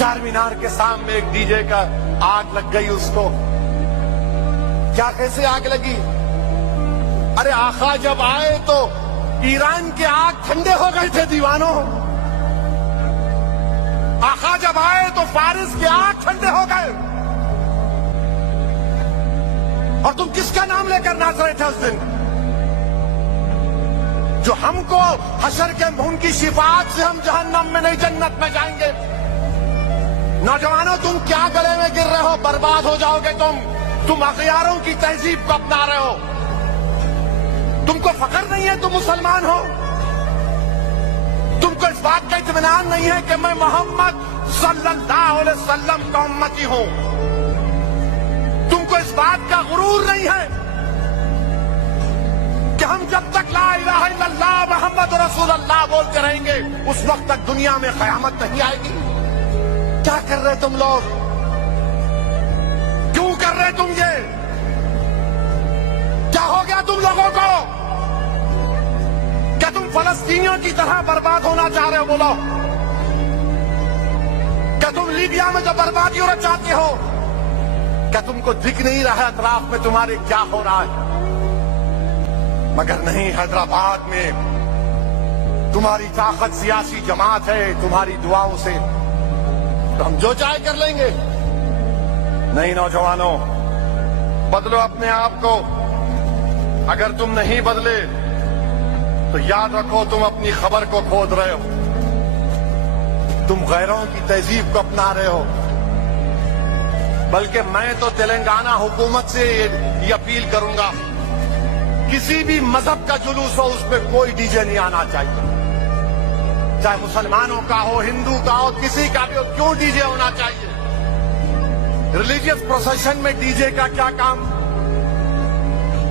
چار مینار کے سامنے ایک ڈی جے کا آگ لگ گئی اس کو. کیا کیسے آگ لگی؟ ارے آقا جب آئے تو ایران کے آگ ٹھنڈے ہو گئے تھے دیوانوں. آقا جب آئے تو فارس کے آگ ٹھنڈے ہو گئے. اور تم کس کا نام لے کر ناچ رہے تھے اس دن؟ جو ہم کو حشر کے منہ کی شفاعت سے ہم جہنم میں نہیں جنت میں جائیں گے. نوجوانوں تم کیا گلے میں گر رہے ہو؟ برباد ہو جاؤ گے تم اغیاروں کی تہذیب کو اپنا رہے ہو. تم کو فخر نہیں ہے تم مسلمان ہو؟ تم کو اس بات کا اطمینان نہیں ہے کہ میں محمد صلی اللہ علیہ وسلم کا امتی ہوں؟ تم کو اس بات کا غرور نہیں ہے کہ ہم جب تک لا الہ الا اللہ محمد رسول اللہ بولتے رہیں گے اس وقت تک دنیا میں قیامت نہیں آئے گی؟ کیا کر رہے تم لوگ؟ کیوں کر رہے تم یہ؟ کیا ہو گیا تم لوگوں کو؟ کیا تم فلسطینیوں کی طرح برباد ہونا چاہ رہے ہو؟ بولو. کیا تم لیبیا میں جو بربادی ہونا چاہتے ہو؟ کیا تم کو دکھ نہیں رہا اطراف میں تمہارے کیا ہو رہا ہے؟ مگر نہیں، حیدرآباد میں تمہاری طاقت سیاسی جماعت ہے، تمہاری دعاؤں سے تو ہم جو چاہے کر لیں گے. نہیں نوجوانوں، بدلو اپنے آپ کو. اگر تم نہیں بدلے تو یاد رکھو تم اپنی خبر کو کھود رہے ہو. تم غیروں کی تہذیب کو اپنا رہے ہو. بلکہ میں تو تلنگانہ حکومت سے یہ اپیل کروں گا، کسی بھی مذہب کا جلوس ہو اس پہ کوئی ڈی جے نہیں آنا چاہیے. چاہے مسلمانوں کا ہو، ہندو کا ہو، کسی کا بھی ہو، کیوں ڈی جے ہونا چاہیے؟ ریلیجیس پروسیشن میں ڈی جے کا کیا کام؟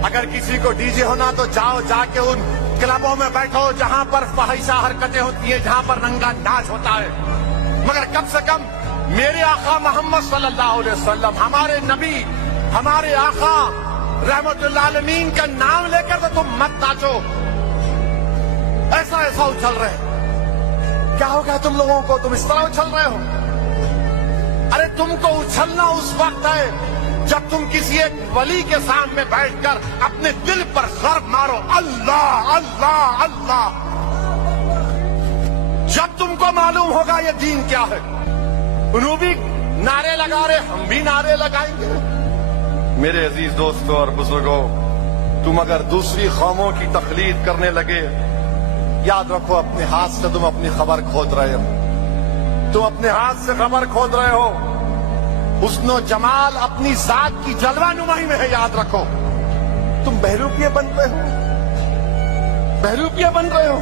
اگر کسی کو ڈی جے ہونا تو جاؤ، جا کے ان کلبوں میں بیٹھو جہاں پر فحشہ حرکتیں ہوتی ہیں، جہاں پر ننگا ناچ ہوتا ہے. مگر کم سے کم میرے آقا محمد صلی اللہ علیہ وسلم، ہمارے نبی، ہمارے آقا رحمت اللہ عالمین کا نام لے کر تو تم مت ناچو. ایسا اچھل رہے. کیا ہو گیا تم لوگوں کو؟ تم اس طرح اچھل رہے ہو. ارے تم کو اچھلنا اس وقت ہے جب تم کسی ایک ولی کے سامنے بیٹھ کر اپنے دل پر ضرب مارو، اللہ اللہ اللہ. جب تم کو معلوم ہوگا یہ دین کیا ہے. انہوں بھی نعرے لگا رہے، ہم بھی نعرے لگائیں گے. میرے عزیز دوستوں اور بزرگوں، تم اگر دوسری قوموں کی تقلید کرنے لگے، یاد رکھو اپنے ہاتھ سے تم اپنی خبر کھود رہے ہو. تم اپنے ہاتھ سے خبر کھود رہے ہو. حسن و جمال اپنی ذات کی جلوہ نمائی میں ہے، یاد رکھو. تم بہروپیے بن رہے ہو، بہروپیے بن رہے ہو.